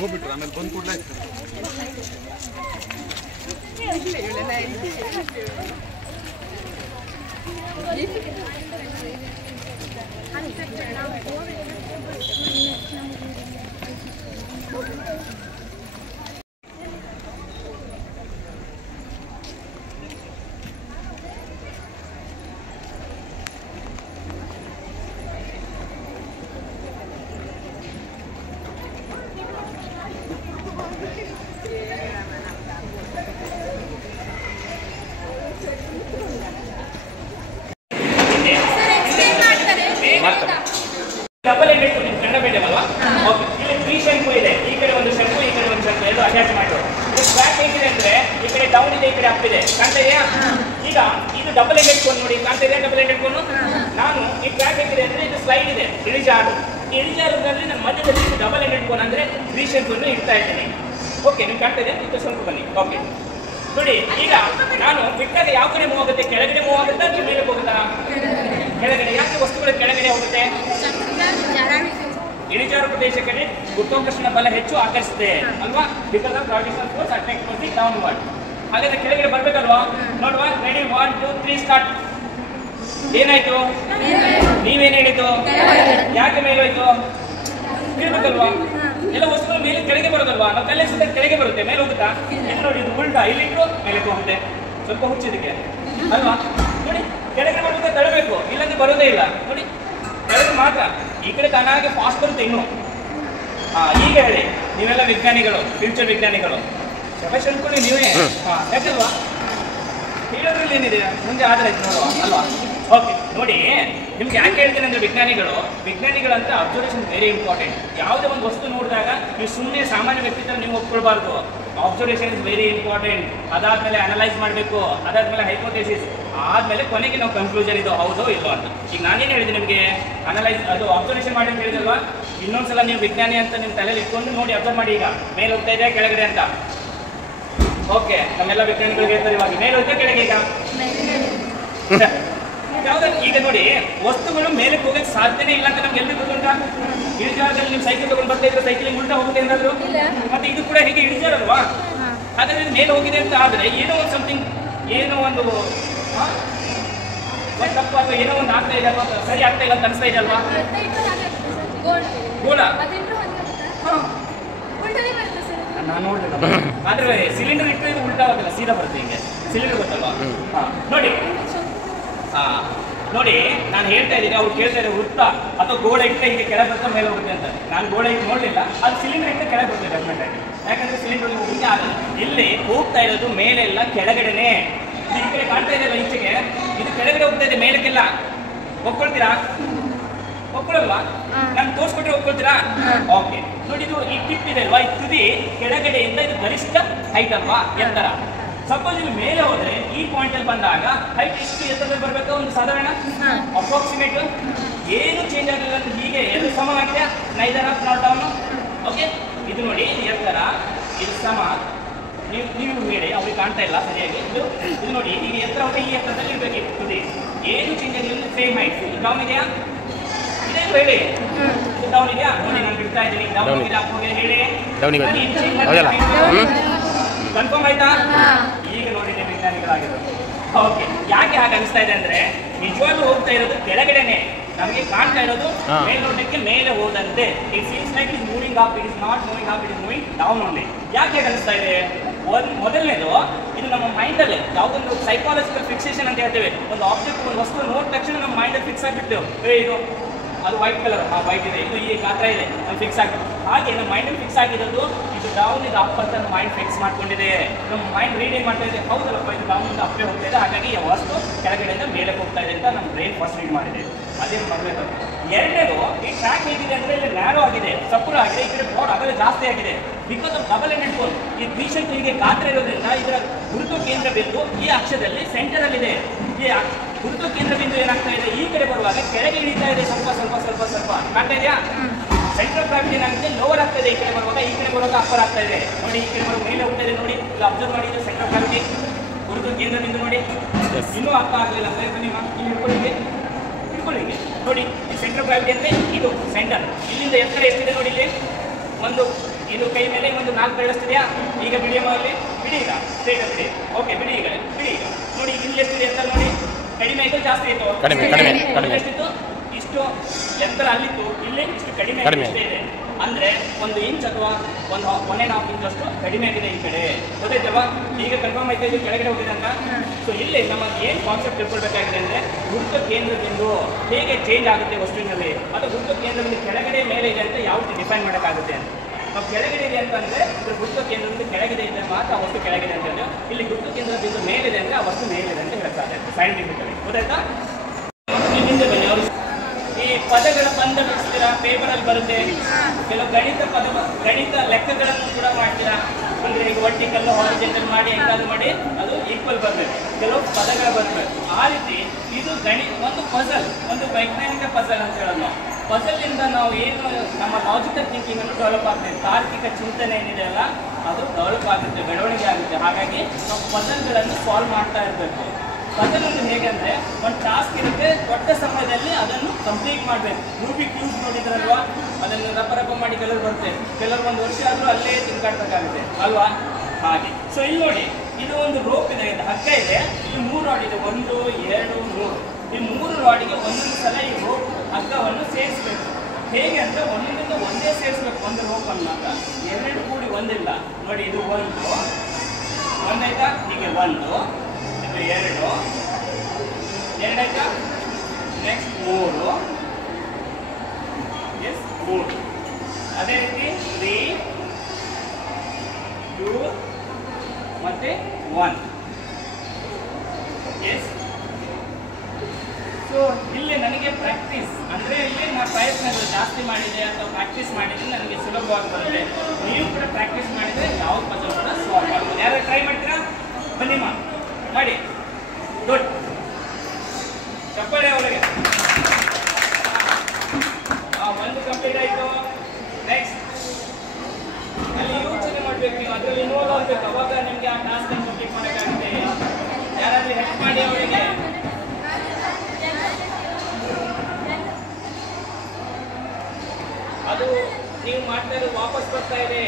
ಹೋಗ್ಬಿಟ್ರು ಆಮೇಲೆ ಬಂದು ಕೂಡಲೇ ಡಬಲ್ ಎಂಡೆಡ್ ಕನ್ನಡ ಮೀಡಿಯಂ ಅಲ್ವಾ? ಓಕೆ. ಇಲ್ಲಿ 3 ಶಂಕು ಇದೆ, ಈ ಕಡೆ ಒಂದು ಶಂಕು ಈ ಕಡೆ ಒಂದು ಶಂಕು ಎರಡು ಅಟ್ಯಾಚ್ ಮಾಡಿದ್ರು. ಇದು ಬ್ಯಾಕ್ ಹೇಗಿದೆ ಅಂದ್ರೆ ಈ ಕಡೆ ಡೌನ್ ಇದೆ, ಈ ಕಡೆ ಅಪ್ ಇದೆ, ಕಾಣ್ತಾ ಇದೆಯಾ? ಈಗ ಇದು ಡಬಲ್ ಎಂಡೆಡ್ ಕೋನ್ ನೋಡಿ, ಕಾಣ್ತಾ ಇದೆಯಾ ಡಬಲ್ ಎಂಡೆಡ್ ಕೋನ್? ನಾನು ಈ ಬ್ಯಾಕ್ ಹೇಗಿದೆ ಅಂದ್ರೆ ಇದು ಸ್ಲೈಡ್ ಇದೆ, ಇಳಿಜಾರು. ಈ ಇಳಿಜಾರದಲ್ಲಿ ನಾನು ಮಧ್ಯದಲ್ಲಿ ಡಬಲ್ ಎಂಡೆಡ್ ಕೋನ್ ಅಂದ್ರೆ 3 ಶಂಕನ್ನು ಇಡ್ತಾ ಇದ್ದೀನಿ. ಓಕೆ, ನಿಮ್ಗೆ ಕಾಣ್ತಾ ಇದೆ? ಇದು ಸ್ವಲ್ಪ ಬನ್ನಿ. ಓಕೆ ನೋಡಿ, ಈಗ ನಾನು ಬಿಟ್ಟಾಗ ಯಾವ ಕಡೆ ಮೂವ್ ಆಗುತ್ತೆ? ಕೆಳಗಡೆ ಮೂವ್ ಆಗುತ್ತಾ ನೀವು ಮೇಲೆ ಹೋಗುತ್ತಾ? ಕೆಳಗಡೆ. ಯಾಕೆ ವಸ್ತುಗಳು ಕೆಳಗಡೆ ಹೋಗುತ್ತೆ? ಇಳಿಜಾರು ಪ್ರದೇಶ ಕಡೆ ಗುರುತ್ವಾಕರ್ಷಣ ಬಲ ಹೆಚ್ಚು ಆಕರ್ಷಿಸುತ್ತೆ ಅಲ್ವಾ? Because of gravitational force attract the downward. ಹಾಗಾದ್ರೆ ಕೆಳಗಡೆ ಬರ್ಬೇಕಲ್ವಾ? ನೋಡುವ, ರೆಡಿ, 1 2 3 ಸ್ಟಾರ್ಟ್. ಏನಾಯ್ತು? ನೀವೇನ್ ಹೇಳಿದ್ದು? ಯಾಕೆ ಮೇಲೆ ಹೋಯ್ತು? ಇರ್ಬೇಕಲ್ವಾ? ಎಲ್ಲ ವಸ್ತುಗಳು ಮೇಲೆ ಕೆಳಗೆ ಬರೋದಲ್ವಾ? ನಾವು ಕಲ್ಲೆ ಸುತ್ತ ಕೆಳಗೆ ಬರುತ್ತೆ, ಮೇಲೆ ಹೋಗುತ್ತಾ? ಇಲ್ಲಿ ನೋಡಿ, ಇದು ಉಲ್ಟಾ, ಇಲ್ಲಿಟ್ರು ಮೇಲೆ ಹೋಗುತ್ತೆ. ಸ್ವಲ್ಪ ಹುಚ್ಚಿದಕ್ಕೆ ಅಲ್ವಾ? ನೋಡಿ, ಕೆಳಗೆ ಬರುತ್ತೆ, ತಳ್ಳಬೇಕು, ಇಲ್ಲಾಂದ್ರೆ ಬರೋದೇ ಇಲ್ಲ. ನೋಡಿ, ಕೆಳಗೆ ಮಾತ್ರ. ಈ ಕಡೆ ತಾನಾಗೆ ಫಾಸ್ಟ್ ಬರುತ್ತೆ ಇನ್ನು. ಈಗ ಹೇಳಿ, ನೀವೆಲ್ಲ ವಿಜ್ಞಾನಿಗಳು, ಫ್ಯೂಚರ್ ವಿಜ್ಞಾನಿಗಳು, ಶಬಾಷ್ ಅನ್ಕೊಳ್ಳಿ ನೀವೇ. ಯಾಕಲ್ವಾ? ಹೇಳೋದ್ರಲ್ಲಿ ಏನಿದೆ, ಮುಂದೆ ಆದ್ರೆ ನೋಡುವ ಅಲ್ವಾ? ಓಕೆ ನೋಡಿ, ನಿಮ್ಗೆ ಯಾಕೆ ಹೇಳ್ತೀನಿ ಅಂದ್ರೆ ವಿಜ್ಞಾನಿಗಳಂತ ಅಬ್ಸರ್ವೇಷನ್ ವೆರಿ ಇಂಪಾರ್ಟೆಂಟ್. ಯಾವುದೇ ಒಂದು ವಸ್ತು ನೋಡಿದಾಗ ನೀವು ಸುಮ್ಮನೆ ಸಾಮಾನ್ಯ ವ್ಯಕ್ತಿ ತರ ನೀವು ಒಪ್ಕೊಳ್ಬಾರ್ದು. Observation is very important. ಅದಾದ್ಮೇಲೆ ಅನಲೈಸ್ ಮಾಡಬೇಕು, ಅದಾದ್ಮೇಲೆ ಹೈಪೋಥೆಸಿಸ್, ಆದ್ಮೇಲೆ ಕೊನೆಗೆ ನಾವು ಕನ್ಕ್ಲೂಷನ್ ಇದು ಹೌದೋ ಇಲ್ಲೋ ಅಂತ. ಈಗ ನಾನೇನು ಹೇಳಿದೆ ನಿಮಗೆ? ಅನಲೈಸ್ ಅದು ಅಬ್ಸರ್ವೇಷನ್ ಮಾಡಿ ಅಂತ ಹೇಳಿದಲ್ವಾ? ಇನ್ನೊಂದ್ಸಲ ನೀವು ವಿಜ್ಞಾನಿ ಅಂತ ನಿಮ್ಮ ತಲೆಯಲ್ಲಿ ಇಟ್ಕೊಂಡು ನೋಡಿ, ಅಬ್ಸರ್ವ್ ಮಾಡಿ. ಈಗ ಮೇಲೆ ಹೋಗ್ತಾ ಇದೆ ಕೆಳಗಡೆ ಅಂತ. ಓಕೆ, ನಮ್ಮೆಲ್ಲ ವಿಜ್ಞಾನಿಗಳಿಗೆ ಹೇಳ್ತಾರೆ ಇವಾಗ ಮೇಲೆ ಹೋಗ್ತಾ ಕೆಳಗೆ. ಈಗ ಯಾವ್ದಾದ್ರು ಈಗ ನೋಡಿ, ವಸ್ತುಗಳು ಮೇಲೆ ಹೋಗಕ್ಕೆ ಸಾಧ್ಯನೇ ಇಲ್ಲ ಅಂತ ನಮ್ಗೆ ಎಲ್ರಿಗೂ ಗೊತ್ತುಂಟಾ? ಇಳಿಜಾರದಲ್ಲಿ ನೀವು ಸೈಕಲ್ ತಗೊಂಡು ಬರ್ತಾ ಇದ್ರೆ ಸೈಕಲಿಂಗ್ ಉಲ್ಟಾ ಹೋಗುತ್ತೆ ಏನಾದ್ರು? ಮತ್ತೆ ಇದು ಕೂಡ ಹೀಗೆ ಇಳಿಜಾರಲ್ವಾ? ಹಾಗಾದ್ರೆ ಮೇಲೆ ಹೋಗಿದೆ ಅಂತ ಆದ್ರೆ ಏನೋ ಒಂದು ಸಮಥಿಂಗ್, ಏನೋ ಒಂದು ತಪ್ಪು ಅಥವಾ ಏನೋ ಒಂದು ಆಗ್ತಾ ಇದೆ ಅಲ್ವಾ? ಸರಿ ಆಗ್ತಾ ಇಲ್ಲ ಅಂತ ಅನಿಸ್ತಾ ಇದೆ ಅಲ್ವಾ? ಗೋಳ ನಾನು ನೋಡ್ಲಿಲ್ಲ. ಆದ್ರೆ ಸಿಲಿಂಡರ್ ಇಟ್ಟರೆ ಇದು ಉಲ್ಟಾ ಆಗೋದಿಲ್ಲ, ಸೀದಾ ಬರುತ್ತೆ ಹಿಂಗೆ. ಸಿಲಿಂಡರ್ ಗೊತ್ತಲ್ವಾ? ನೋಡಿ ನೋಡಿ, ನಾನು ಹೇಳ್ತಾ ಇದ್ದೀನಿ, ಅವ್ರು ಕೇಳ್ತಾ ಇದ್ದಾರೆ ವೃತ್ತ ಅಥವಾ ಗೋಳ ಇಟ್ಟರೆ ಹೀಗೆ ಕೆಳಗೆ ಬರ್ತಾ ಮೇಲೆ ಹೋಗುತ್ತೆ ಅಂತ. ನಾನು ಗೋಳ ಇಟ್ಟು ನೋಡಲಿಲ್ಲ, ಅದು ಸಿಲಿಂಡರ್ ಇಟ್ಟರೆ ಕೆಳಗೆ ಬರ್ತದೆ ಡೆಫಿನೆಟ್ ಆಗಿ. ಯಾಕಂದ್ರೆ ಸಿಲಿಂಡರ್ ಹೋಗಿದ್ದೆ ಆಗಲ್ಲ. ಇಲ್ಲಿ ಹೋಗ್ತಾ ಇರೋದು ಮೇಲೆ ಎಲ್ಲ ಕೆಳಗಡೆನೆ. ಈ ಕಡೆ ಕಾಣ್ತಾ ಇದೆಯಲ್ಲ ಈಚೆಗೆ, ಇದು ಕೆಳಗಡೆ ಹೋಗ್ತಾ ಇದೆ, ಮೇಲಕ್ಕೆಲ್ಲ. ಒಪ್ಕೊಳ್ತೀರಾ? ಒಪ್ಕೊಳ್ಳಲ್ವಾ? ನಾನು ತೋರಿಸ್ಕೊಟ್ರೆ ಒಪ್ಕೊಳ್ತೀರಾ? ಓಕೆ ನೋಡಿ, ಇದು ಈ ಟಿಪ್ ಇದೆ ಅಲ್ವಾ, ಈ ತುದಿ ಕೆಳಗಡೆಯಿಂದ ಇದು ಗರಿಷ್ಠ ಹೈಟ್ ಅಲ್ವಾ, ಎತ್ತರ. ಸಪೋಸ್ ಇಲ್ಲಿ ಮೇಲೆ ಹೋದ್ರೆ ಈ ಪಾಯಿಂಟ್ ಅಲ್ಲಿ ಬಂದಾಗ ಹೈಟ್ ಎಷ್ಟು ಎತ್ತರದಲ್ಲಿ ಬರಬೇಕು? ಒಂದು ಸಾಧಾರಣ ಅಪ್ರಾಕ್ಸಿಮೇಟ್ ಏನು ಚೇಂಜ್ ಆಗಲಿಲ್ಲ ಅಂತ ಹೀಗೆ ಎರಡು ಸಮ ಆಗಿದೆ, neither up not down. Okay, ಇದು ನೋಡಿ ಎತ್ತರ, ಇದು ಸಮ. ನೀವು ಹೇಳಿ, ಅವ್ರಿಗೆ ಕಾಣ್ತಾ ಇಲ್ಲ ಸರಿಯಾಗಿ. ಇದು ನೋಡಿ, ಈಗ ಎತ್ತರ ಹೋಗಿ ಈ ಎತ್ತರದಲ್ಲಿ ಇರಬೇಕು ತುದಿ, ಏನು ಚೇಂಜ್ ಆಗಿಲ್ಲ, ಸೇಮ್ ಹೈಟ್. ಡೌನ್ ಇದೆಯಾ? ಇದೆ ಹೇಳಿ, ಡೌನ್ ಇದೆಯಾ? ನೋಡಿ, ನಾನು ಬಿಡ್ತಾ ಇದ್ದೀನಿ. ಡೌನ್ ಇದೆ, ಅಪ್ ಹೋಗಿ ಹೇಳಿ. ಕನ್ಫರ್ಮ್ ಆಯ್ತಾ? ಈಗ ನೋಡಿ ವಿಜ್ಞಾನಿಗಳಾಗಿರೋದು. ಓಕೆ, ಯಾಕೆ ಹಾಗೆ ಅನಿಸ್ತಾ ಇದೆ ಅಂದ್ರೆ ನಿಜವಾಗ್ಲೂ ಹೋಗ್ತಾ ಇರೋದು ಕೆಳಗಡೆನೆ, ನಮಗೆ ಕಾಣ್ತಾ ಇರೋದು ಮೇಲ್ನೋಟಕ್ಕೆ ಮೇಲೆ ಹೋದಂತೆ. It seems like it is moving up, it is not moving up, it is moving down only. ಯಾಕೆ ಅನಿಸ್ತಾ ಇದೆ? ಮೊದಲನೇದು, ಇದು ನಮ್ಮ ಮೈಂಡಲ್ಲಿ ಯಾವುದೊಂದು ಸೈಕಾಲಜಿಕಲ್ ಫಿಕ್ಸೇಷನ್ ಅಂತ ಹೇಳ್ತೇವೆ. ಒಂದು ಆಬ್ಜೆಕ್ಟ್, ಒಂದು ವಸ್ತು ನೋಡಿದ ತಕ್ಷಣ ನಮ್ಮ ಮೈಂಡಲ್ಲಿ ಫಿಕ್ಸ್ ಆಗಿಬಿಡ್ತೇವೆ. ಇದು ಅದು ವೈಟ್ ಕಲರ್, ವೈಟ್ ಇದೆ, ಇದು ಈ ಗಾತ್ರ ಇದೆ, ಅದು ಫಿಕ್ಸ್ ಆಗಿದೆ. ಹಾಗೆ ನಮ್ಮ ಮೈಂಡಲ್ಲಿ ಫಿಕ್ಸ್ ಆಗಿರೋದು ಇದು ಡೌನ್ ಇದು ಅಪ್ ಅಂತ ನಮ್ಮ ಮೈಂಡ್ ಫಿಕ್ಸ್ ಮಾಡ್ಕೊಂಡಿದೆ. ನಮ್ಮ ಮೈಂಡ್ ರೀಡ್ ಏನು ಮಾಡ್ತಾ ಇದೆ? ಹೌದಲ್ಲಪ್ಪ, ಇದು ಡೌನ್ ಇಂದ ಅಪ್ಪೇ ಹೋಗ್ತಾ ಇದೆ, ಹಾಗಾಗಿ ಈ ವಸ್ತು ಕೆಳಗಡೆಯಿಂದ ಮೇಲೆ ಹೋಗ್ತಾ ಇದೆ ಅಂತ ನಮ್ಮ ಬ್ರೈನ್ ಫಸ್ಟ್ ರೀಡ್ ಮಾಡಿದೆ. ಅದೇ ಬರಬೇಕು. ಎರಡನೇದು, ಈ ಟ್ರ್ಯಾಕ್ ಹೇಗಿದೆ ಅಂದರೆ ಇಲ್ಲಿ ನ್ಯಾರೋ ಆಗಿದೆ, ಸಪುರ ಆಗಿದೆ, ಈ ಕಡೆ ಬ್ರಾಡ್ ಆಗಲೇ ಜಾಸ್ತಿ ಆಗಿದೆ. Because of double ended cone. ಈ ದ್ವಿಶಂಕು ಹೀಗೆ ಗಾತ್ರ ಇರೋದ್ರಿಂದ ಇದರ ಗುರುತು ಕೇಂದ್ರ ಬಿಂದು ಈ ಅಕ್ಷದಲ್ಲಿ ಸೆಂಟರಲ್ಲಿದೆ. ಈ ಗುರುತು ಕೇಂದ್ರ ಬಿಂದು ಏನಾಗ್ತಾ ಇದೆ? ಈ ಕಡೆ ಬರುವಾಗ ಕೆಳಗೆ ಇಳಿತಾ ಇದೆ, ಸ್ವಲ್ಪ ಸ್ವಲ್ಪ ಸ್ವಲ್ಪ ಸ್ವಲ್ಪ. ಕಾಣ್ತಾ ಇದೆಯಾ? ಸೆಂಟರ್ ಆಫ್ ಗ್ರಾವಿಟಿ ಏನಾಗುತ್ತೆ? ಲೋವರ್ ಆಗ್ತಾ ಇದೆ ಈ ಕಡೆ ಬರುವಾಗ, ಈ ಕಡೆ ಬರುವಾಗ ಅಪ್ಪರ್ ಆಗ್ತಾ ಇದೆ. ನೋಡಿ, ಈ ಕಡೆ ಬರುವ ಮೇಲೆ ಹೋಗ್ತಾ ಇದೆ. ನೋಡಿ, ಇಲ್ಲಿ ಅಬ್ಸರ್ವ್ ಮಾಡಿದ್ರೆ ಸೆಂಟರ್ ಆಫ್ ಗ್ರಾವಿಟಿ, ಗುರುತು ಕೇಂದ್ರ ಬಿಂದು ನೋಡಿ. ಇನ್ನೂ ಅರ್ಥ ಆಗಲಿಲ್ಲ ಅಂದ್ರೆ ನೀವು ಇಲ್ಲಿ ಹಿಡ್ಕೊಳ್ಳಿ, ಕೂತ್ಕೊಳ್ಳಿ ನೋಡಿ. ಈ ಸೆಂಟರ್ ಆಫ್ ಗ್ರಾವಿಟಿ ಅಂದರೆ ಇದು ಸೆಂಟರ್. ಇಲ್ಲಿಂದ ಎತ್ತರ ಎಷ್ಟಿದೆ ನೋಡಿ. ಇಲ್ಲಿ ಒಂದು ಇದು ಕೈ ಮೇಲೆ ಒಂದು 4 ಬೆರಳಿಸ್ತಿದೆಯಾ? ಈಗ ಬಿಡಿ ಅಲ್ಲಿ ಬಿಡಿ. ಈಗ ಸ್ಟ್ರೈಟ್ ಬಿಡಿ. ಓಕೆ ಬಿಡಿ. ಈಗ ಬಿಡಿ. ಈಗ ನೋಡಿ ಇಲ್ಲಿ ಎಷ್ಟಿದೆ ಅಂತ ನೋಡಿ. ಕಡಿಮೆ ಆಯಿತು ಜಾಸ್ತಿ ಆಯಿತು? ಕಡಿಮೆ ಎಷ್ಟಿತ್ತು? ಇಷ್ಟು ಎತ್ತರ ಅಲ್ಲಿತ್ತು, ಇಲ್ಲಿ ಇಷ್ಟು ಕಡಿಮೆ ಇದೆ. ಅಂದರೆ 1 ಇಂಚ್ ಅಥವಾ 1.5 ಇಂಚ್ ಅಷ್ಟು ಕಡಿಮೆ ಆಗಿದೆ ಈ ಕಡೆ. ಗೊತ್ತಾಯ್ತಲ್ವಾ? ಈಗ ಕನ್ಫರ್ಮ್ ಆಯ್ತಾ ಇದು ಕೆಳಗಡೆ ಹೋಗಿದೆ ಅಂತ. ಸೊ ಇಲ್ಲಿ ನಮಗೆ ಏನು ಕಾನ್ಸೆಪ್ಟ್ ತಿಳ್ಕೊಳ್ಬೇಕಾಗಿದೆ ಅಂದರೆ ಗುರುತ್ವ ಕೇಂದ್ರದಿಂದ ಹೇಗೆ ಚೇಂಜ್ ಆಗುತ್ತೆ ವಸ್ತುವಿನಲ್ಲಿ, ಅಥವಾ ಗುರುತ್ವ ಕೇಂದ್ರದಿಂದ ಕೆಳಗಡೆ ಮೇಲೆ ಇದೆ ಅಂತ ಯಾವ ರೀತಿ ಡಿಫೈನ್ ಮಾಡೋಕ್ಕಾಗುತ್ತೆ ಅಂತ. ನಾವು ಕೆಳಗಡೆ ಇದೆ ಅಂತಂದರೆ ಗುರುತ್ವ ಕೇಂದ್ರದಿಂದ ಕೆಳಗಿದೆ ಇದೆ ಮಾತ್ರ ಆ ವಸ್ತು ಕೆಳಗಿದೆ ಅಂತಂದ್ರೆ, ಇಲ್ಲಿ ಗುರುತ್ವ ಕೇಂದ್ರದಿಂದ ಮೇಲಿದೆ ಅಂದರೆ ಆ ವಸ್ತು ಮೇಲಿದೆ ಅಂತ ಹೇಳ್ತಾರೆ ಸೈಂಟಿಫಿಕಲಿ. ಗೊತ್ತಾಯ್ತಾ? ಇಲ್ಲಿಂದ ಬನ್ನಿ. ಅವರು ಈ ಪದಗಳ ಬಂಧ ಬಿಡಿಸ್ತೀರಾ, ಪೇಪರಲ್ಲಿ ಬರುತ್ತೆ. ಕೆಲವು ಗಣಿತ ಲೆಕ್ಕಗಳನ್ನು ಕೂಡ ಮಾಡ್ತೀರಾ. ಅಂದರೆ ಈಗ ವರ್ಟಿಕಲ್ ಹಾರಿಜಾಂಟಲ್ ಮಾಡಿ ಹೆಂಗಾದ್ರು ಮಾಡಿ ಅದು ಈಕ್ವಲ್ ಬರಬೇಕು. ಕೆಲವು ಪದಗಳು ಬರಬೇಕು. ಆ ರೀತಿ ಇದು ಒಂದು ಪಜಲ್, ಒಂದು ವೈಜ್ಞಾನಿಕ ಪಜಲ್ ಅಂತ ಹೇಳೋದು ನಾವು. ಪಜಲಿಂದ ನಾವು ಏನು ನಮ್ಮ ಲಾಜಿಕಲ್ ಥಿಂಕಿಂಗ್ ಅನ್ನು ಡೆವಲಪ್ ಆಗ್ತದೆ, ತಾರ್ಕಿಕ ಚಿಂತನೆ ಏನಿದೆ ಅಲ್ಲ ಅದು ಡೆವಲಪ್ ಆಗುತ್ತೆ, ಬೆಳವಣಿಗೆ ಆಗುತ್ತೆ. ಹಾಗಾಗಿ ನಾವು ಪಜಲ್ಗಳನ್ನು ಸಾಲ್ವ್ ಮಾಡ್ತಾ ಇರಬೇಕು. ಪಜಲ್ ಅಂದ್ರೆ ಹೇಗೆಂದರೆ ಒಂದು ಟಾಸ್ಕ್ ಇರುತ್ತೆ, ದೊಡ್ಡ ಸಮಯದಲ್ಲಿ ಅದನ್ನು ಕಂಪ್ಲೀಟ್ ಮಾಡಬೇಕು. ರೂಬಿಕ್ ಕ್ಯೂಬ್ ನೋಡಿದ್ರಲ್ವಾ? ಅದನ್ನು ರಪ್ಪ ಮಾಡಿ ಕೆಲವರು ಬರುತ್ತೆ, ಕೆಲವರು 1 ವರ್ಷ ಆದರೂ ಅಲ್ಲೇ ತಿನ್ಕಾಡ್ಬೇಕಾಗುತ್ತೆ ಅಲ್ವಾ? ಹಾಗೆ. ಸೊ ಇಲ್ಲಿ ನೋಡಿ, ಇದು ಒಂದು ರೋಪ್ ಇದೆ, ಹಗ್ಗ ಇದೆ. ಇಲ್ಲಿ 3 ರಾಡ್ ಇದೆ, 1 2 3. ಈ 3 ರಾಡಿಗೆ ಒಂದೊಂದು ಸಲ ಈ ರೋಪ್ ಹಗ್ಗವನ್ನು ಸೇರಿಸಬೇಕು. ಹೇಗೆ ಅಂದರೆ ಒಂದೊಂದಿಂದ ಒಂದೇ ಸೇರಿಸ್ಬೇಕು. ಒಂದು ರೋಪ್ ಅನ್ನಾಗ 2 ಕೂಡಿ ಒಂದಿಲ್ಲ ನೋಡಿ. ಇದು ಒಂದಾಯ್ತಾ? ಹೀಗೆ 1 ಇದು 2 ಆಯ್ತಾ? ನೆಕ್ಸ್ಟ್ 3 ಎಸ್ 3. ಅದೇ ರೀತಿ 3 2 ಮತ್ತೆ 1 ಎಸ್. ಸೊ ಇಲ್ಲಿ ನನಗೆ ಪ್ರಾಕ್ಟೀಸ್ ಅಂದರೆ ಇಲ್ಲಿ ನಾನು ಪ್ರಯತ್ನಗಳು ಜಾಸ್ತಿ ಮಾಡಿದೆ ಅಥವಾ ಪ್ರಾಕ್ಟೀಸ್ ಮಾಡಿದರೆ ನನಗೆ ಸುಲಭವಾಗಿ ಬರುತ್ತೆ. ನೀವು ಕೂಡ ಪ್ರಾಕ್ಟೀಸ್ ಮಾಡಿದರೆ ಯಾವ ಪಜಲ್ ಕೂಡ ಸಾಲ್ವ್ ಮಾಡ್ಬೋದು. ಯಾರು ಟ್ರೈ ಮಾಡ್ತೀರಾ? ಬನ್ನಿಮ್ಮ ಮಾಡಿ. ಗುಡ್. ಚಪ್ಪಾಳೆ ಅವರಿಗೆ. ಒಂದು ಕಂಪ್ಲೀಟ್ ಆಯಿತು. ನೆಕ್ಸ್ಟ್ ಅಲ್ಲಿ ಯೋಚನೆ ಮಾಡಬೇಕು ನೀವು, ಅದರಲ್ಲಿ ಇನ್ವಾಲ್ವ್ ಆಗಬೇಕು. ಅವಾಗ ನಿಮಗೆ ಆ ಟಾಸ್ಕ್ ಕಂಪ್ಲೀಟ್ ಮಾಡೋಕ್ಕಾಗುತ್ತೆ. ಯಾರಾದರೂ ಹೆಲ್ಪ್ ಮಾಡಿ ಅವರಿಗೆ. ಅದು ನೀವು ಮಾಡ್ತಾ ಇರೋದು ವಾಪಸ್ ಬರ್ತಾ ಇದೆ.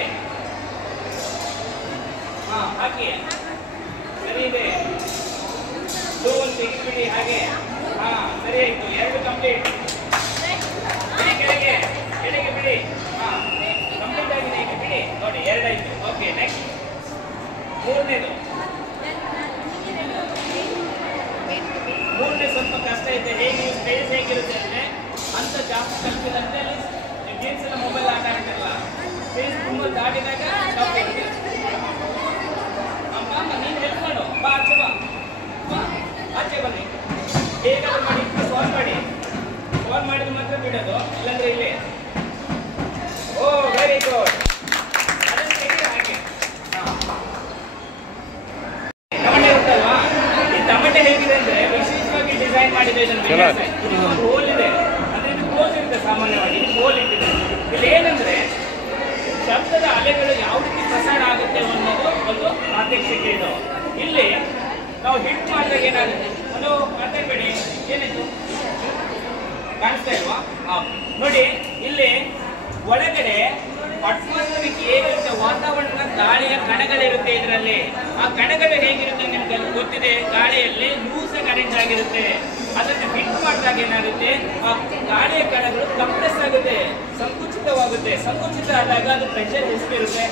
ಹಾಗೆ ಸರಿ ಇದೆ. ಒಂದು ತೆಗಿಬಿಡಿ ಹಾಗೆ. ಸರಿ ಆಯಿತು. 2 ಕಂಪ್ಲೀಟ್. ಕೆಳಗೆ ಕೆಳಗೆ ಬಿಡಿ. ಕಂಪ್ಲೀಟ್ ಆಗಿದೆ. ಈಗ ಬಿಡಿ ನೋಡಿ 2 ಆಯಿತು. ಓಕೆ ನೆಕ್ಸ್ಟ್ 3ನೇದು. 3ನೇ ಸ್ವಲ್ಪ ಕಷ್ಟ ಇದೆ. ಹೇಗೆ ನೀವು ಸ್ಟೇಜ್ ಹೇಗಿರುತ್ತೆ ಅಂದರೆ ಅಂತ ಜಾಸ್ತಿ ಕಲಿಸಿದಂತೆ ಗೇಮ್ಸ್ ಎಲ್ಲ ಮೊಬೈಲ್ ಆಟ ಆಡ್ತಿರಲ್ಲ, ಸ್ಟೇಜ್ ತುಂಬ ದಾಟಿದಾಗ ಅಮ್ಮ ನೀನು ಹೆಲ್ಪ್ ಮಾಡು. ಬಾ ಆಚೆ ಬಾ. ಆಚೆ ಬನ್ನಿ. ಹೇಗಾದ್ರೂ ಮಾಡಿ ಸಾಲ್ವ್ ಮಾಡಿ. ಸಾಲ್ವ್ ಮಾಡಿದ್ರೆ ಮಾತ್ರ ಬಿಡೋದು, ಇಲ್ಲಾಂದ್ರೆ ಇಲ್ಲೇ. ಓ ವೆರಿ ಗುಡ್. ಅದನ್ನು ಹೇಗೆ ಹಾಗೆ ಟಮಟೆ ಇರುತ್ತಲ್ವಾ? ಈ ಟಮಟೆ ಹೇಗಿದೆ ಅಂದರೆ ವಿಶೇಷವಾಗಿ ಡಿಸೈನ್ ಮಾಡಿದೆ. ಇದನ್ನು ಹೋಲ್ ಇದೆ ಅಂದರೆ ಇದು ಕ್ಲೋಸ್ ಇರುತ್ತೆ. ಸಾಮಾನ್ಯವಾಗಿ ಹೋಲ್ ಇಟ್ಟಿದೆ. ಇಲ್ಲಿ ಏನಂದರೆ ಶಬ್ದದ ಅಲೆಗಳು ಯಾವ ರೀತಿ ಪ್ರಸಾರ ಆಗುತ್ತೆ ಅನ್ನೋದು ಒಂದು ಪ್ರಾತ್ಯಕ್ಷಿಕೆ ಇದು. ಇಲ್ಲಿ ನಾವು ಹಿಟ್ ಮಾಡಿದಾಗ ಏನಾಗುತ್ತೆ? ಒಂದು ಮಾತಾಡಬೇಡಿ. ಏನಿತ್ತು ಕಾಣಿಸ್ತಾ ಇಲ್ವಾ? ನೋಡಿ ಇಲ್ಲಿ ಒಳಗಡೆ ಅಟ್ಮಾಸ್ಫಿಯರಿಕ್ ಹೇಗಿರುತ್ತೆ, ವಾತಾವರಣದ ಗಾಳಿಯ ಕಣಗಳಿರುತ್ತೆ. ಇದರಲ್ಲಿ ಆ ಕಣಗಳು ಹೇಗಿರುತ್ತೆ ನಿಮ್ಗೆ ಗೊತ್ತಿದೆ. ಗಾಳಿಯಲ್ಲಿ ಲೂಸ್ ಅರೇಂಜ್ ಆಗಿರುತ್ತೆ. ಅದನ್ನು ಹಿಟ್ ಮಾಡಿದಾಗ ಏನಾಗುತ್ತೆ? ಆ ಗಾಳಿಯ ಕಣಗಳು ಕಂಪ್ರೆಸ್ ಆಗುತ್ತೆ, ಸಂಕುಚಿತವಾಗುತ್ತೆ. ಸಂಕುಚಿತ ಆದಾಗ ಅದು ಪ್ರೆಷರ್ ಎಷ್ಟಿರುತ್ತೆ?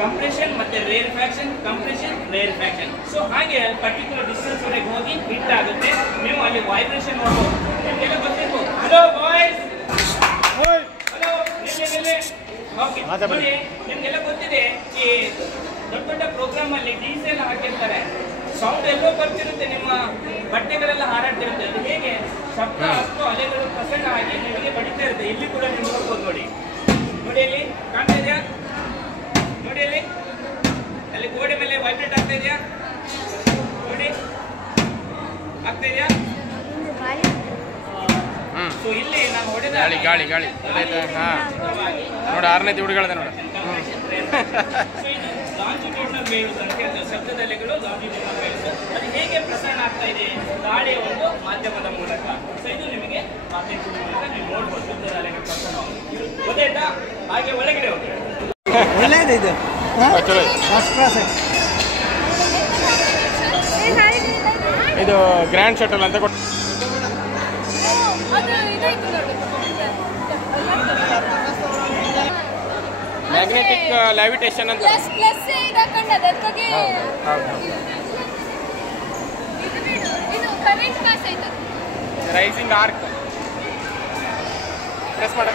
ಕಂಪ್ರೆಷನ್ ಮತ್ತೆ ರೇರಿಫ್ಯಾಕ್ಷನ್, ಕಂಪ್ರೆಷನ್ ರೇರಿಫ್ಯಾಕ್ಷನ್. ಸೊ ಹಾಗೆ ಪರ್ಟಿಕ್ಯುಲರ್ ಡಿಸ್ಟೆನ್ಸ್ ವರೆಗೆ ಹೋಗಿ ಹಿಟ್ ಆಗುತ್ತೆ. ನೀವು ಅಲ್ಲಿ ವೈಬ್ರೇಷನ್ ನೋಡ್ಬೋದು. ನಿಮಗೆಲ್ಲ ಗೊತ್ತಿರ್ಬೋದು. ಹಲೋ ಬಾಯ್ಸ್, ಹಲೋ ನಿಮಗೆ ಓಕೆ ನೋಡಿ, ನಿಮಗೆಲ್ಲ ಗೊತ್ತಿದೆ ಈ ದೊಡ್ಡ ದೊಡ್ಡ ಪ್ರೋಗ್ರಾಮ್ ಅಲ್ಲಿ ಡಿಸಿ ಎಲ್ಲ ಹಾಕಿರ್ತಾರೆ. ಸೌಂಡ್ ಎಲ್ಲೋ ಬರ್ತಿರುತ್ತೆ, ನಿಮ್ಮ ಬಟ್ಟೆಗಳೆಲ್ಲ ಹಾರಾಡ್ತಿರುತ್ತೆ. ಅದು ಹೇಗೆ ಶಬ್ದ ಅಷ್ಟು ಅಲೆಗಳು ಪ್ರಸನ್ನ ಆಗಿ ನಿಮಗೆ ಬಡಿತಾ ಇರುತ್ತೆ. ಇಲ್ಲಿ ಕೂಡ ನೀವು ನೋಡ್ಬೋದು. ನೋಡಿ ನೋಡಿ ಅಲ್ಲಿ ಕಾಣ್ತಾ ಇದೆಯಾ? ನೋಡಿ ಅಲ್ಲಿ ಗೋಡೆ ಮೇಲೆ ವೈಬ್ರೇಟ್ ಆಗ್ತಾ ಇದೆಯಾ? ನೋಡಿ ಆಗ್ತಾ ಇದೆಯಾ? ಸೊ ಇಲ್ಲಿ ನಾನು ಹೊಡೆದ ಗಾಳಿ ಗಾಳಿ ಗಾಳಿ ನೋಡಿ 6ನೇ ಹುಡುಗಳದ ನೋಡಿ. ಲಾಂಜಿಟ್ಯೂಡ್ನಲ್ ವೇವ್ಸ್ ಅಂತ ಹೇಳ್ತಾರೆ. ಶಬ್ದದ ಅಲೆಗಳು ಲಾಂಜಿಟ್ಯೂಡ್ನಲ್ ವೇವ್ಸ್. ಅದು ಹೇಗೆ ಪ್ರಸರಣ ಆಗ್ತಾ ಇದೆ? ಗಾಳಿಯ ಒಂದು ಮಾಧ್ಯಮದ ಮೂಲಕ. ಸೊ ಇದು ನಿಮಗೆ ಮಾಧ್ಯಮದ ಮೂಲಕ ನೀವು ನೋಡ್ಬೋದು ಶಬ್ದದ ಅಲೆಗಳು ಪ್ರಸರಣ. ಗೊತ್ತಾಯ್ತಾ? ಹಾಗೆ ಒಳಗಡೆ ಹೋಗಿ ಒಳ್ಳೆಯದು ಇದು. First class. ಇದು ಗ್ರ್ಯಾಂಡ್ ಶಟಲ್ ಅಂತ ಕೊಟ್ಟು ಮ್ಯಾಗ್ನೆಟಿಕ್ ಲ್ಯಾವಿಟೇಷನ್ ಅಂತ. ರೈಸಿಂಗ್ ಆರ್ಕ್ ಪ್ರೆಸ್ ಮಾಡ.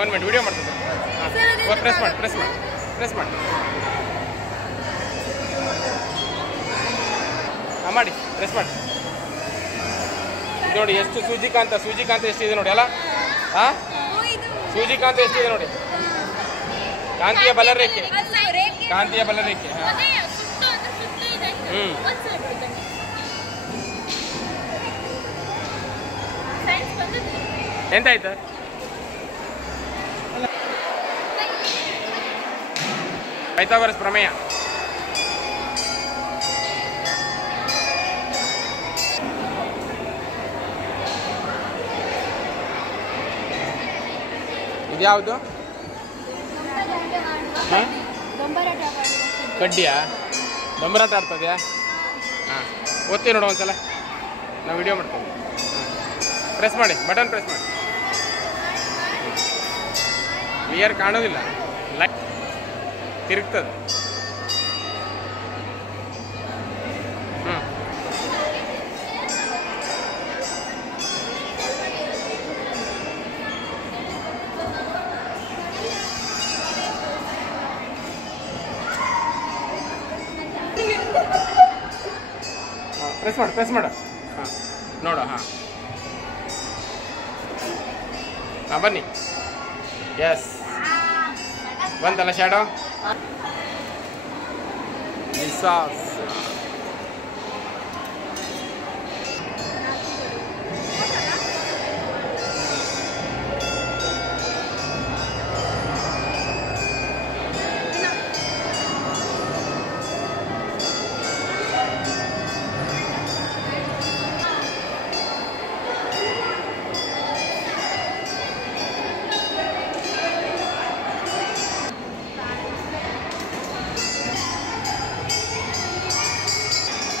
ಒಂದು ಮಿನಿಟ್ ವಿಡಿಯೋ ಮಾಡ್ತದೆ. ಪ್ರೆಸ್ ಮಾಡಿ ಪ್ರೆಸ್ ಮಾಡಿ ಪ್ರೆಸ್ ಮಾಡಿ ಮಾಡಿ ಪ್ರೆಸ್ ಮಾಡಿ. ನೋಡಿ ಎಷ್ಟು ಸೂಜಿಕಾಂತ ಎಷ್ಟಿದೆ ನೋಡಿ ಅಲ್ಲ. ಹಾಂ ಸೂಜಿಕಾಂತ ಎಷ್ಟಿದೆ ನೋಡಿ. ಕಾಂತೀಯ ಬಲರೇಖೆ ಹಾಂ. ಎಂತಾಯ್ತು? ಪೈಥಾಗರಸ್ ಪ್ರಮೇಯ. ಇದ್ಯಾವುದು? ಕಡ್ಡಿಯಾ? ದೊಂಬರಾಟ ಆಡ್ತದ್ಯಾ? ಹಾಂ ಓದ್ತೀವಿ ನೋಡು ಒಂದ್ಸಲ. ನಾವು ವಿಡಿಯೋ ಮಾಡ್ತೀವಿ. ಪ್ರೆಸ್ ಮಾಡಿ, ಬಟನ್ ಪ್ರೆಸ್ ಮಾಡಿ. ಕ್ಲಿಯರ್ ಕಾಣೋದಿಲ್ಲ, ಲೈಟ್ ತಿರುಗ್ತದೆ. ಪ್ರೆಸ್ ಮಾಡು. ಹಾಂ ನೋಡು. ಹಾಂ ಬನ್ನಿ. ಎಸ್ ಬಂತಲ್ಲ ಶ್ಯಾಡೋ. ಲಿಸಾಸ್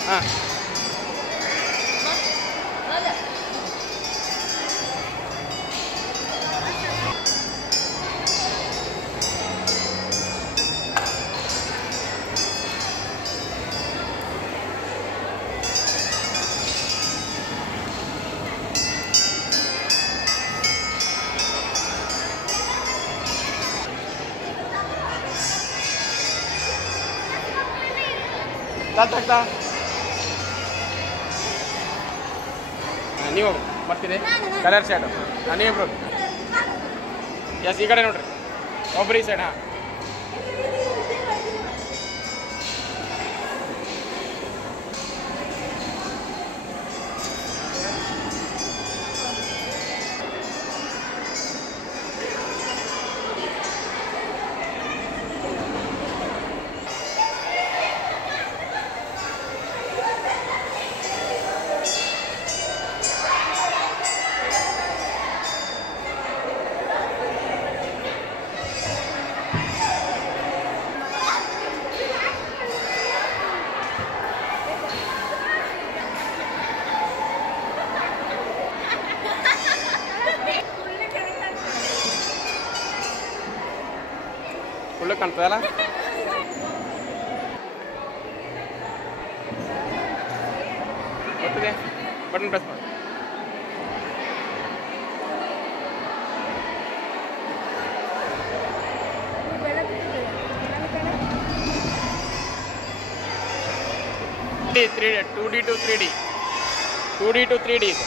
ಹಾಂ. ತಾಗ್ತಾ ನೀವು ಬರ್ತೀರಿ ಕಲರ್ ಶೇಡು. ನೀವಿಬ್ರು ಎಸ್ ಈ ಕಡೆ ನೋಡ್ರಿ, ಒಬ್ರು ಈ ಸೈಡ್. ಹಾಂ ಫುಲ್ಲು ಕಾಣ್ತದಲ್ಲ. ಗೊತ್ತಿದೆ, ಬಟನ್ ಪ್ರೆಸ್ ಮಾಡಿ. ಟೂ ಡಿ ಟು 3D ಇದು.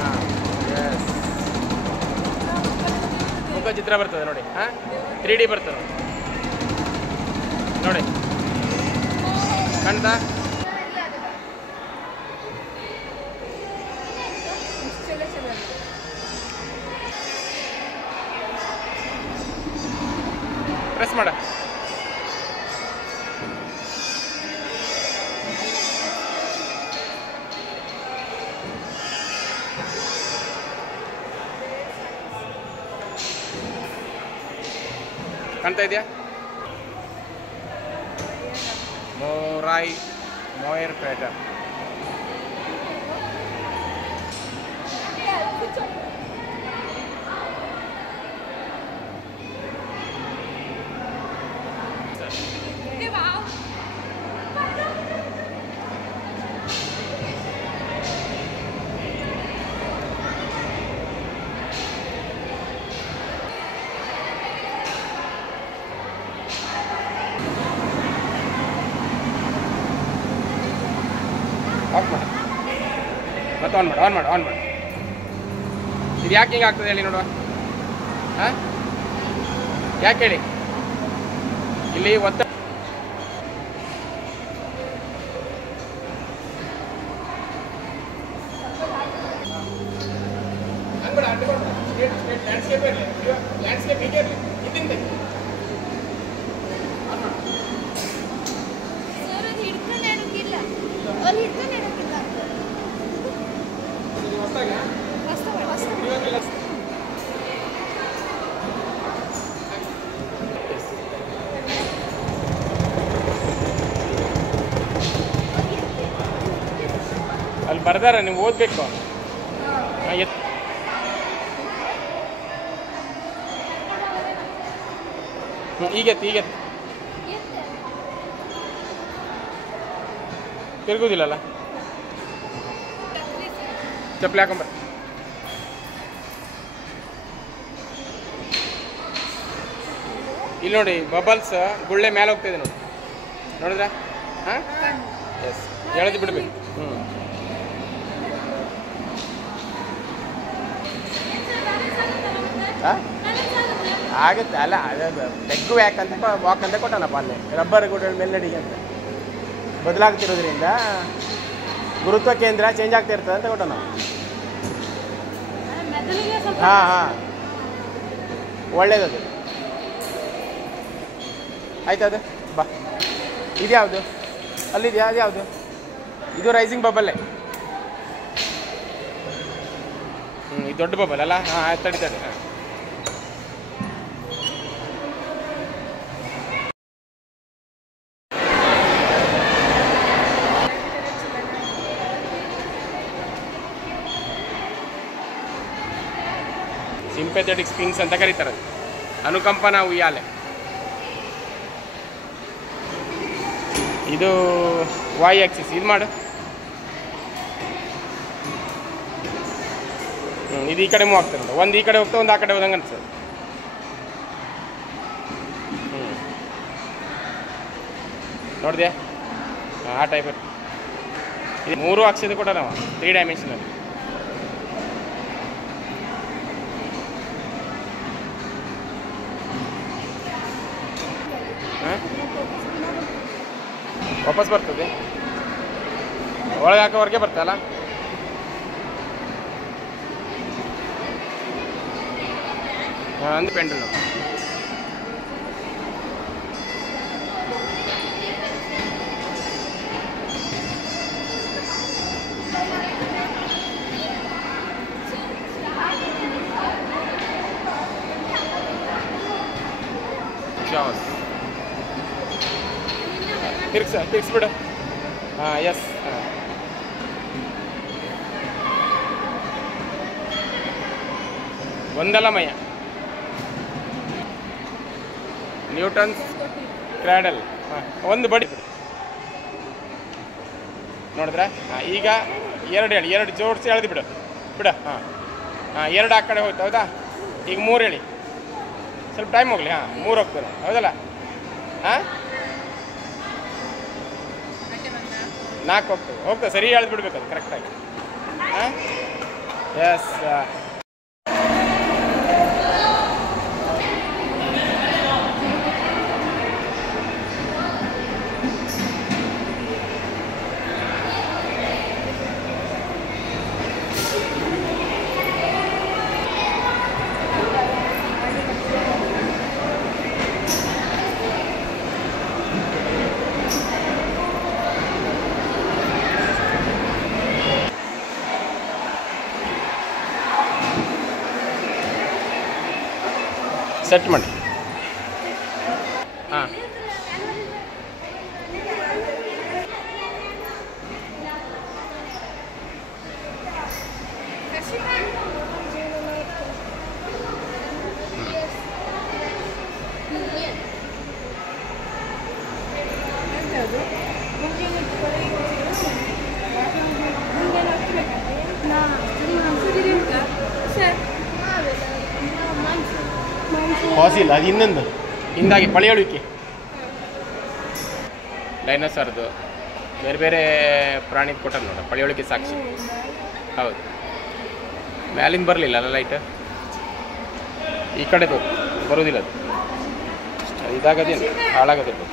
ಹಾಂ ಎಸ್ ಮುಖ ಚಿತ್ರ ಬರ್ತದೆ ನೋಡಿ. ಹಾಂ 3D ಬರ್ತದೆ. ನೋಡಿ ಕಾಣ್ತಾ ಪ್ರೆಸ್ ಮಾಡ ಕಾಣ್ತಾ ಇದೆಯಾ ಮೋಯರ್ ಕ್ರೇಟರ್ ಆಫ್ ಮಾಡಿ ಮತ್ತೆ ಆನ್ ಮಾಡಿ ಇದು ಯಾಕೆ ಹಿಂಗೆ ಆಗ್ತದೆ ಹೇಳಿ ನೋಡುವ ಹಾಂ ಯಾಕೆ ಹೇಳಿ ಇಲ್ಲಿ ಒತ್ತ ಲ್ಯಾಂಡ್ಸ್ಕೇಪ್ ಹೀಗೆ ಇರಲಿ ಇದರಿಂದ ಅಲ್ಲಿ ಬರ್ದಾರ ನೀವು ಓದಬೇಕು ಈಗ ತಿರುಗುದಿಲ್ಲಲ್ಲ ಚಪ್ಪಲಿ ಹಾಕೊಂಬರ್ರಿ ಇಲ್ಲಿ ನೋಡಿ ಬಬಲ್ಸ್ ಗುಳ್ಳೆ ಮೇಲೆ ಹೋಗ್ತಾಯಿದೆ ನೋಡಿ ನೋಡಿದ್ರಾ ಹಾಂ ಎಸ್ ಎಳೆದು ಬಿಡ್ಬೇಕು ಆಗುತ್ತೆ ಅಲ್ಲ ಅದು ಬೆಗ್ಗು ಯಾಕಂತ ವಾಕ್ ಅಂತ ಕೊಟ್ಟನಪ್ಪ ಅಲ್ಲೇ ರಬ್ಬರ್ ಗುಡ್ಡ ಮೇಲ್ನಡಿಗೆ ಅಂತ ಬದಲಾಗ್ತಿರೋದ್ರಿಂದ ಗುರುತ್ವ ಕೇಂದ್ರ ಚೇಂಜ್ ಆಗ್ತಾ ಇರ್ತದೆ ಅಂತ ಕೊಟ್ಟನ ಹಾಂ ಒಳ್ಳೇದದು ಆಯ್ತದು ಬಾ ಇದ್ಯಾವುದು ಅಲ್ಲಿದೆಯಾ ಅದ್ಯಾವುದು ಇದು ರೈಸಿಂಗ್ ಬಬಲ್ಲೇ ಇದು ದೊಡ್ಡ ಬಬಲ್ ಅಲ್ಲ ಹಾಂ ಆಯ್ತು ತಡಿ ಹಾಂ ಸಿಂಪೆಥೆಟಿಕ್ ಸ್ಪ್ರಿಂಗ್ಸ್ ಅಂತ ಕರೀತಾರೆ ಅನುಕಂಪನ ಉಯ್ಯಾಲೆ ಇದು ವಾಯ್ ಆಕ್ಸಿಸ್ ಇದು ಮಾಡು ಇದು ಈ ಕಡೆ ಮೂವ್ ಆಗ್ತದೆ ಒಂದು ಈ ಕಡೆ ಹೋಗ್ತಾ ಒಂದು ಆ ಕಡೆ ಹೋದಂಗೆ ಅನ್ಸೋದು ನೋಡಿದೆ ಆ ಟೈಪ್ ಇದು 3 ಅಕ್ಷದ ಕೂಡ ನಾವು 3 ಡೈಮೆನ್ಷನಲ್ಲಿ ವಾಪಸ್ ಬರ್ತದೆ ಒಳಗೆ ಹಾಕೋವರೆಗೆ ಬರ್ತಲ್ಲ ಅಂದು ಪೆಂಡಲ್ ಶಾಸ್ ತಿರ್ಗಿಸ್ಬಿಡು ಹಾಂ ಎಸ್ ಹಾಂ ಒಂದಲ್ಲ ಮಯ ನ್ಯೂಟನ್ಸ್ ಕ್ರ್ಯಾಡಲ್ ಹಾಂ ಒಂದು ಬಡಿ ನೋಡಿದ್ರೆ ಹಾಂ ಈಗ 2 ಹೇಳಿ 2 ಜೋಡಿಸಿ ಎಳೆದು ಬಿಡು ಹಾಂ 2 ಆ ಕಡೆ ಹೋಯ್ತು ಹೌದಾ ಈಗ 3 ಹೇಳಿ ಸ್ವಲ್ಪ ಟೈಮ್ ಹೋಗಲಿ ಹಾಂ 3 ಹೋಗ್ತಾರೆ ಹೌದಲ್ಲ ಹಾಂ 4 ಹೋಗ್ತದೆ ಸರಿ ಎಳೆದು ಬಿಡ್ಬೇಕು ಅದು ಕರೆಕ್ಟಾಗಿ ಹಾಂ ಎಸ್ ಸೆಟ್ ಮಾಡಿ. ಹಾಂ ಫಾಸಿಲ್ ಅದು ಇನ್ನೊಂದು ಹಿಂದಾಗಿ ಪಳೆಯುಳಿಕೆ ಡೈನೋಸಾರ್ದು ಬೇರೆ ಬೇರೆ ಪ್ರಾಣಿ ಕೊಟ್ಟರು ನೋಡ ಪಳೆಯುಳಿಕೆ ಸಾಕ್ಷಿ. ಹೌದು ಮ್ಯಾಲಿಂದ ಬರಲಿಲ್ಲ ಅಲ್ಲ ಲೈಟ್, ಈ ಕಡೆದು ಬರೋದಿಲ್ಲ ಅದು ಇದಾಗದೇನು ಹಾಳಾಗೋದಿಲ್ಲ.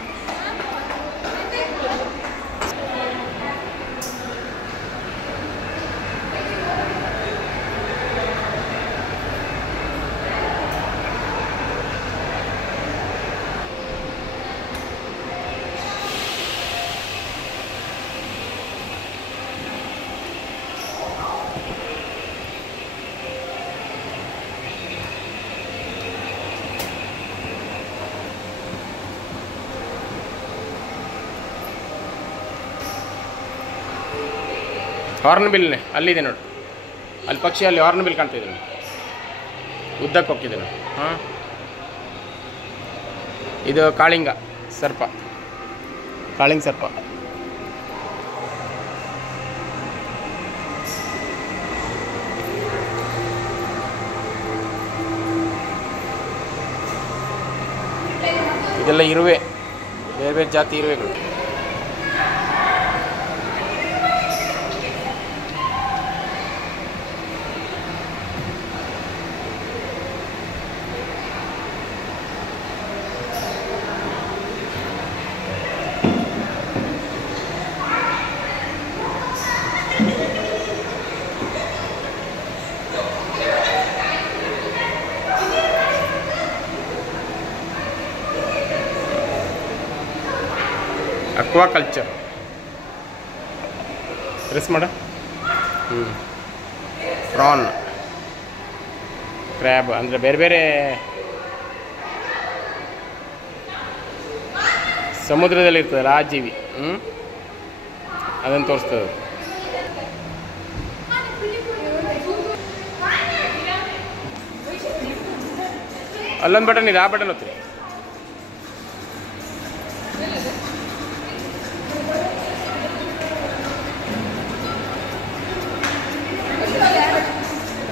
ಹಾರ್ನ್ಬಿಲ್ನೇ ಅಲ್ಲಿದೆ ನೋಡಿ, ಅಲ್ಲಿ ಪಕ್ಷಿ ಅಲ್ಲಿ ಹಾರ್ನ್ಬಿಲ್ ಕಾಣ್ತಿದೆ ನೋಡಿ, ಉದ್ದಕ್ಕೆ ಹೋಗ್ತಿದೆ ನೋಡಿ. ಹಾಂ ಇದು ಕಾಳಿಂಗ ಸರ್ಪ, ಕಾಳಿಂಗ ಸರ್ಪ. ಇದೆಲ್ಲ ಇರುವೆ, ಬೇರೆ ಬೇರೆ ಜಾತಿ ಇರುವೆಗಳು. ಅಕ್ವಾಕಲ್ಚರ್ ಪ್ರೆಸ್ ಮಾಡ. ಪ್ರಾನ್, ಕ್ರ್ಯಾಬ್ ಅಂದರೆ ಬೇರೆ ಬೇರೆ ಸಮುದ್ರದಲ್ಲಿ ಇರ್ತದೆ ಆ ಜೀವಿ. ಅದನ್ನು ತೋರಿಸ್ತದೆ. ಅಲ್ಲೊಂದು ಬಟನ್ ಇದೆ, ಆ ಬಟನ್ ಹೊತ್ತಿ.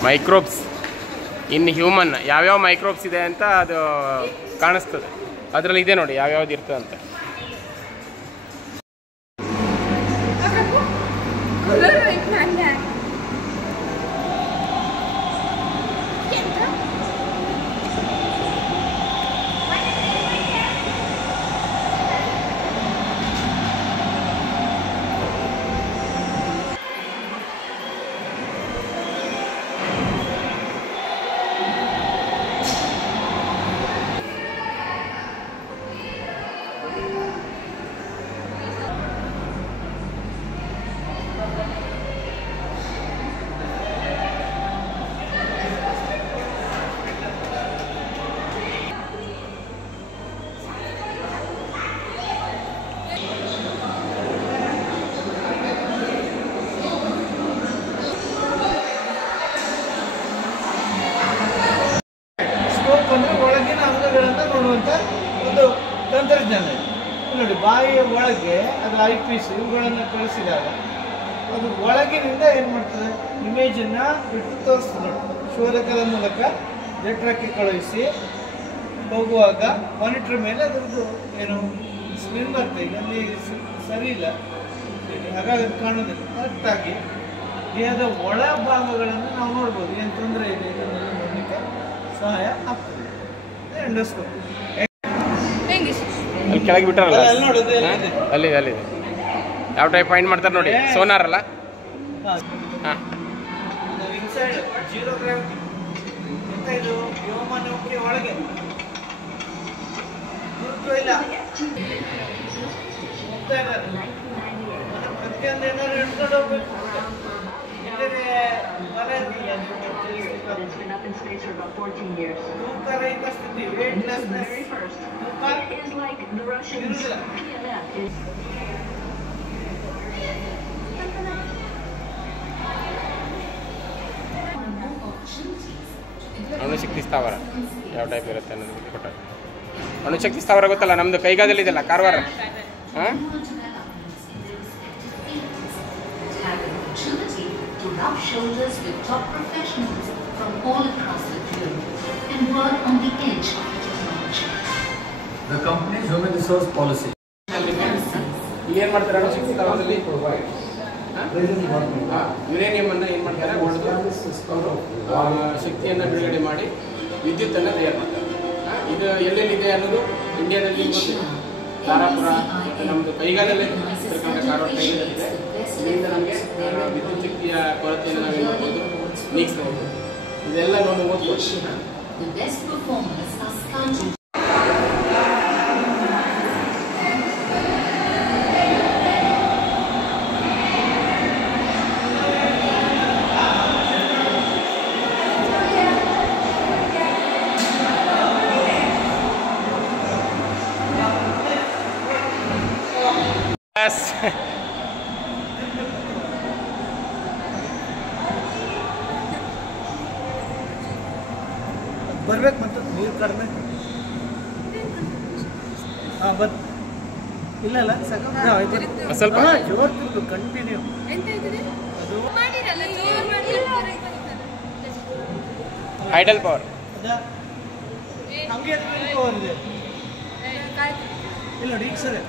ಮೈಕ್ರೋಬ್ಸ್ ಇನ್ ಹ್ಯೂಮನ್ ಯಾವ್ಯಾವ ಮೈಕ್ರೋಬ್ಸ್ ಇದೆ ಅಂತ ಅದು ಕಾಣಿಸ್ತದೆ. ಅದರಲ್ಲಿ ಇದೆ ನೋಡಿ ಯಾವ್ಯಾವ್ದು ಇರ್ತದೆ ಅಂತ. ಒಳಗಿನ ಅಂಗಗಳನ್ನು ನೋಡುವಂಥ ಒಂದು ತಂತ್ರಜ್ಞಾನ ನೋಡಿ. ಬಾಯಿಯ ಒಳಗೆ ಅದು ಐ ಪೀಸ್ ಇವುಗಳನ್ನು ಕಳಿಸಿದಾಗ ಅದು ಒಳಗಿನಿಂದ ಏನು ಮಾಡ್ತದೆ, ಇಮೇಜನ್ನು ಬಿಟ್ಟು ತೋರಿಸ್ತದೆ ನೋಡಿ. ಶೋಧಕದ ಮೂಲಕ ನೆಟ್ವರ್ಕ್ಗೆ ಕಳುಹಿಸಿ ಹೋಗುವಾಗ ಮಾನಿಟರ್ ಮೇಲೆ ಅದರದ್ದು ಏನು ಸ್ಕ್ರೀನ್ ಬರ್ತದೆ. ಈಗ ಅಲ್ಲಿ ಸರಿ ಇಲ್ಲ, ಹಾಗಾಗಿ ಅದು ಕಾಣೋದಿಲ್ಲ. ಕರೆಕ್ಟಾಗಿ ದೇಹದ ಒಳ ಭಾಗಗಳನ್ನು ನಾವು ನೋಡ್ಬೋದು. ಏನು ತೊಂದರೆ ಇದೆ ಇದನ್ನೆಲ್ಲ ನೋಡಲಿಕ್ಕೆ ಸಹಾಯ ಆಗ್ತದೆ. ಎಂಡೋಸ್ಕೋಪ್ ಅಲ್ಲಿ ಕೆಳಗೆ ಬಿಟ್ಟಾರಲ್ಲ, ಅಲ್ಲಿ ನೋಡೋದು ಅಲ್ಲಿದೆ ಅಲ್ಲಿದೆ. ಯಾವ ಟೈಪ್ ಫೈಂಡ್ ಮಾಡ್ತಾರೆ ನೋಡಿ, ಸೋನಾರ್ ಅಲ್ಲ. ಹಾಂ ಇನ್ಸೈಡ್ ಜೀರೋ ಗ್ರಾವಿಟಿ ಎಂತ ಇದು ವ್ಯೋಮನೌಕೆ ಒಳಗೆ ಗುರುತ್ವ ಇಲ್ಲ, ಹೋಗ್ತಾ ಇದ್ದಾರೆ. ಪ್ರತಿಯೊಂದು ಏನಾದ್ರು ಹಿಡ್ಕೊಂಡು ಹೋಗ್ಬೇಕು. ಇಲ್ಲದೆ ಮರ ಇರಲಿಲ್ಲ It's been up in space for about 14 years. ತೂಕರಹಿತ ಸ್ಥಿತಿ, ವೇಟ್ಲೆಸ್ನೆಸ್. Very first. It is like the Russians' PMF is. ಅಣುಶಕ್ತಿ ಸ್ಥಾವರ ಯಾವ ಟೈಪ್ ಇರುತ್ತೆ ಅನ್ನೋದು ಕೊಟ್ಟ. ಅಣುಶಕ್ತಿ ಸ್ಥಾವರ ಗೊತ್ತಲ್ಲ, ನಮ್ಮದು ಕೈಗಾದಲ್ಲಿದೆಯಲ್ಲ ಕಾರವಾರ. ಹಾಂ, to rub shoulders with top professionals from all across the globe and work on the edge of technology. The company's human resource policy. ಏನು ಮಾಡ್ತಾರೆ ಅಣುಶಕ್ತಿ ಸ್ಥಾವರದಲ್ಲಿ? ಯುರೇನಿಯಮನ್ನು ಏನು ಮಾಡ್ತಾರೆ ಹೊಡೆದು ಅವರು ಶಕ್ತಿಯನ್ನು ಬಿಡುಗಡೆ ಮಾಡಿ ವಿದ್ಯುತ್ತನ್ನು ತಯಾರು ಮಾಡ್ತಾರೆ. ಇದು ಎಲ್ಲೆಲ್ಲಿದೆ ಅನ್ನೋದು ಇಂಡಿಯಾದಲ್ಲಿ ತಾರಾಪುರ ಮತ್ತು ನಮ್ಮದು ಕೈಗಾಲಲ್ಲೇ ಇರ್ತಕ್ಕಂಥ ಕಾರವಾರ ಕೈಗಾಲಲ್ಲಿದೆ. ಇದರಿಂದ ನಮಗೆ ವಿದ್ಯುತ್ ಶಕ್ತಿಯ ಕೊರತೆಯನ್ನು ನಾವೇನು ಮಾಡ್ಬೋದು, ನೀಗಿಸ್ಬೋದು. ಇದೆಲ್ಲ ನೋಡಿ ಓದ್ಬೋದು. The best performers are scouted. ಬರ್ಬೇಕು ಮತ್ತು ನೀರು ಕಡಿಮೆ. ಹಾಂ ಇಲ್ಲ ಸ್ವಲ್ಪ ಜೋರ್ ತಿರ್ದು ಕಂಟಿನ್ಯೂ. ಅದು ಐಡಲ್ ಪವರ್. ಹಂಗೆ ಪವರ್ ಇದೆ. ಇಲ್ಲ ನೋಡಿ ಈಗ ಸರಿ